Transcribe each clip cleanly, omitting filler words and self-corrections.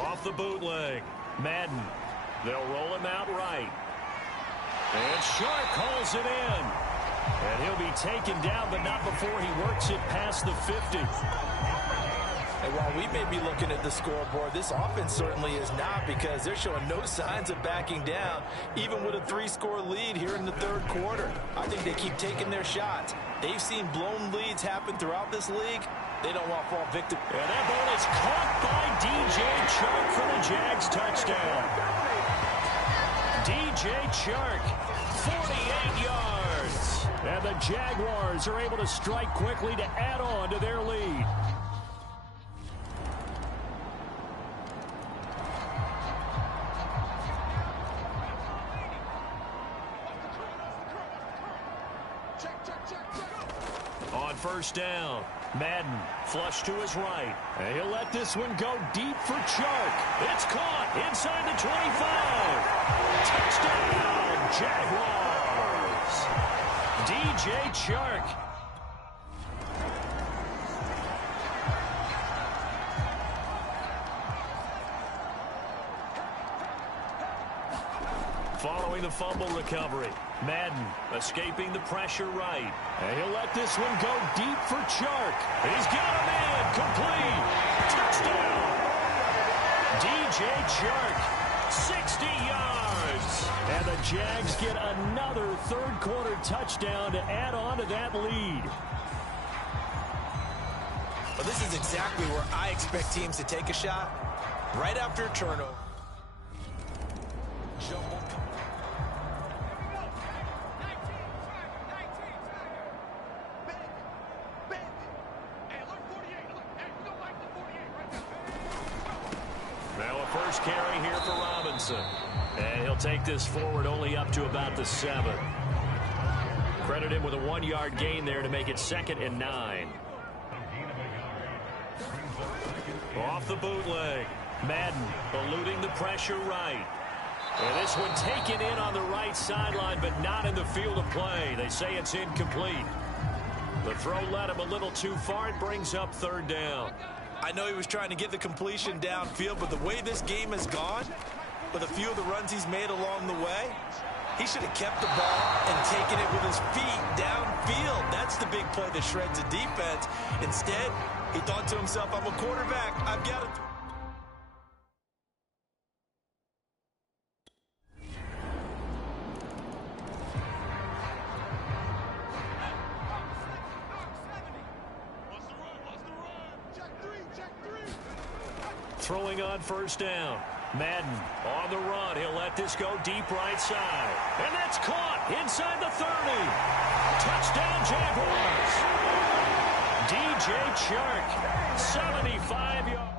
Off the bootleg. Madden. They'll roll him out right. And Shark hauls it in. And he'll be taken down, but not before he works it past the 50. And while we may be looking at the scoreboard, this offense certainly is not, because they're showing no signs of backing down, even with a 3-score lead here in the third quarter. I think they keep taking their shots. They've seen blown leads happen throughout this league. They don't want to fall victim. And that ball is caught by DJ Chark for the Jags touchdown. DJ Chark, 48 yards. And the Jaguars are able to strike quickly to add on to their lead. On first down, Madden flush to his right. And he'll let this one go deep for Chark. It's caught inside the 25. Touchdown, Jaguars. DJ Chark. Following the fumble recovery, Madden escaping the pressure right. And he'll let this one go deep for Chark. He's got him in. Complete. Touchdown. DJ Chark, 60 yards. And the Jags get another third-quarter touchdown to add on to that lead. Well, this is exactly where I expect teams to take a shot. Right after a turnover. Now a first carry here for Robinson. And he'll take this forward only up to about the 7. Credit him with a 1-yard gain there to make it 2nd and 9. Off the bootleg. Madden eluding the pressure right. And this one taken in on the right sideline, but not in the field of play. They say it's incomplete. The throw led him a little too far. It brings up 3rd down. I know he was trying to get the completion downfield, but the way this game has gone, with a few of the runs he's made along the way, he should have kept the ball and taken it with his feet downfield. That's the big play that shreds the defense. Instead, he thought to himself, I'm a quarterback. I've got to... Throwing on first down. Madden on the run. He'll let this go deep right side. And that's caught inside the 30. Touchdown, Jaguars. DJ Chark, 75 yards.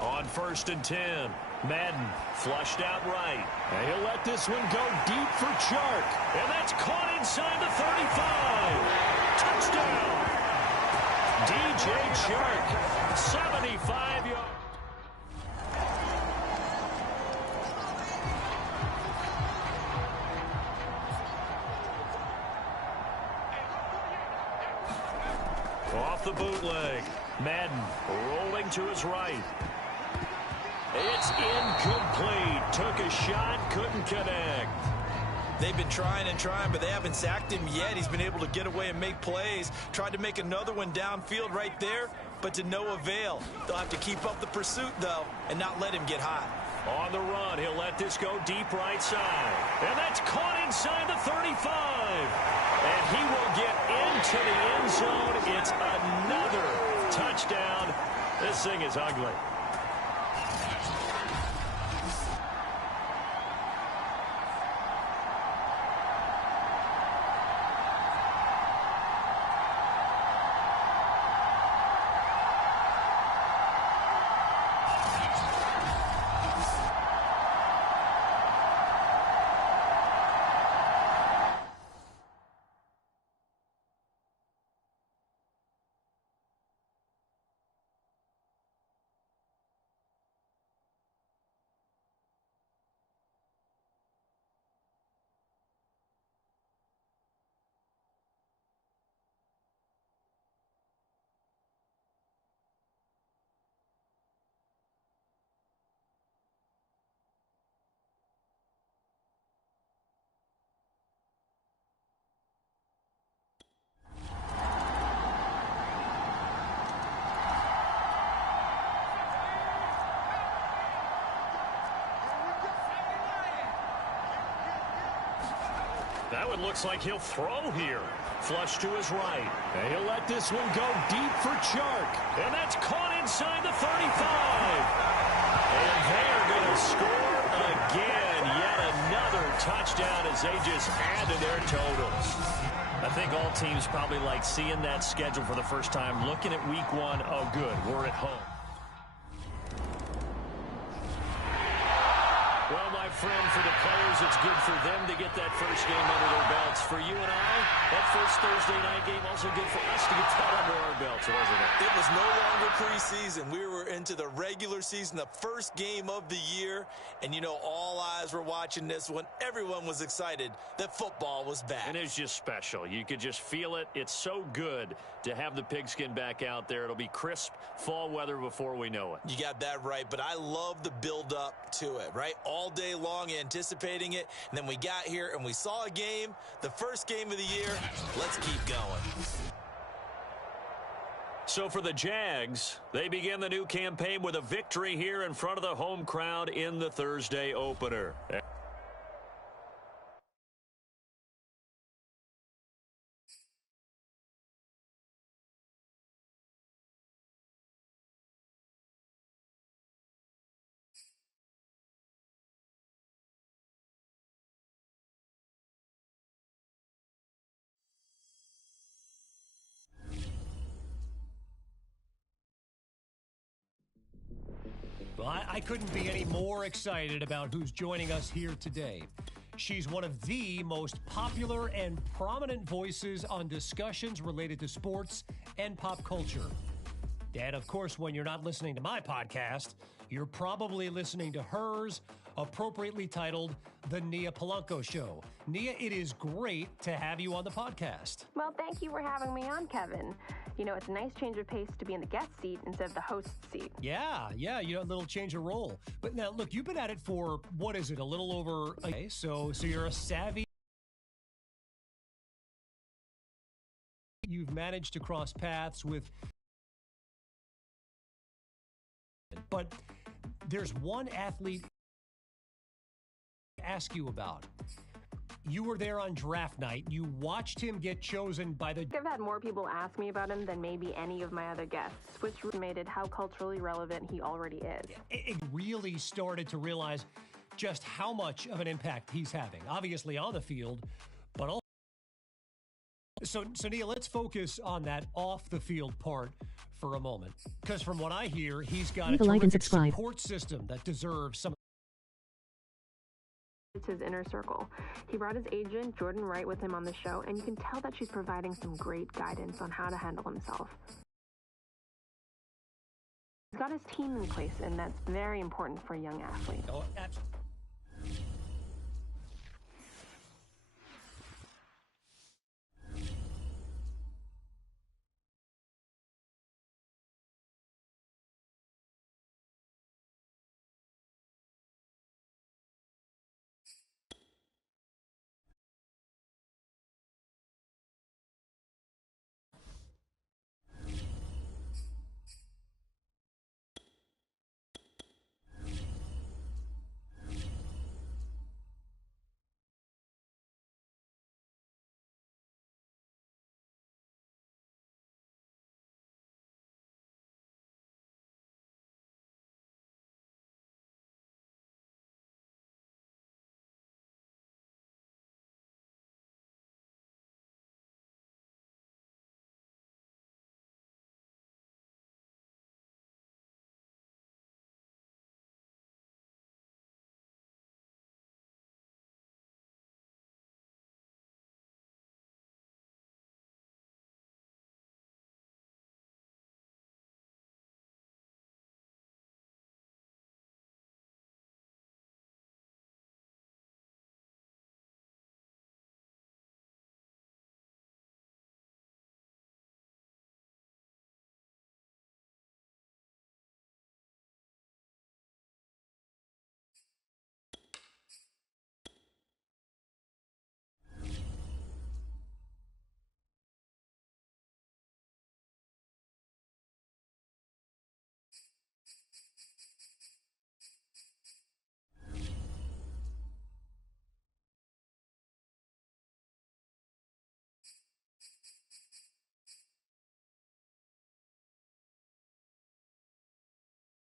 On 1st and 10, Madden flushed out right. And he'll let this one go deep for Chark. And that's caught inside the 35. Touchdown. DJ Chark, 75 yards. Off the bootleg. Madden rolling to his right. It's incomplete. Took a shot, couldn't connect. They've been trying and trying, but they haven't sacked him yet. He's been able to get away and make plays. Tried to make another one downfield right there, but to no avail. They'll have to keep up the pursuit, though, and not let him get hot. On the run, he'll let this go deep right side. And that's caught inside the 35. And he will get into the end zone. It's another touchdown. This thing is ugly. That one looks like he'll throw here. Flush to his right. And he'll let this one go deep for Chark. And that's caught inside the 35. And they are going to score again. Yet another touchdown as they just add to their totals. I think all teams probably like seeing that schedule for the first time. Looking at week 1, oh good, we're at home. Well, my friend, for the players, it's good for them to get that first game under their belts. For you and I, that first Thursday night game also good for us to get that under our belts, wasn't it? It was no longer preseason. We were into the regular season, the first game of the year. And, you know, all eyes were watching this one. Everyone was excited that football was back. And it's just special. You could just feel it. It's so good to have the pigskin back out there. It'll be crisp fall weather before we know it. You got that right, but I love the build-up to it, right? All day long anticipating it, and then we got here and we saw a game, the first game of the year. Let's keep going. So for the Jags, they begin the new campaign with a victory here in front of the home crowd in the Thursday opener. Well, I couldn't be any more excited about who's joining us here today. She's one of the most popular and prominent voices on discussions related to sports and pop culture. And, of course, when you're not listening to my podcast, you're probably listening to hers, appropriately titled The Nia Polanco Show. Nia, it is great to have you on the podcast. Well, thank you for having me on, Kevin. You know, it's a nice change of pace to be in the guest seat instead of the host seat. Yeah, you know, a little change of role. But now, look, you've been at it for, what is it, a little over a day? So you're a savvy. You've managed to cross paths with. But there's one athlete I ask you about. You were there on draft night. You watched him get chosen by the... I've had more people ask me about him than maybe any of my other guests, which made it how culturally relevant he already is. It really started to realize just how much of an impact he's having, obviously on the field, but also... So Nia, let's focus on that off-the-field part for a moment. Because from what I hear, he's got a terrific support system that deserves some... It's his inner circle. He brought his agent, Jordan Wright, with him on the show, and you can tell that she's providing some great guidance on how to handle himself. He's got his team in place, and that's very important for a young athlete. Oh, absolutely.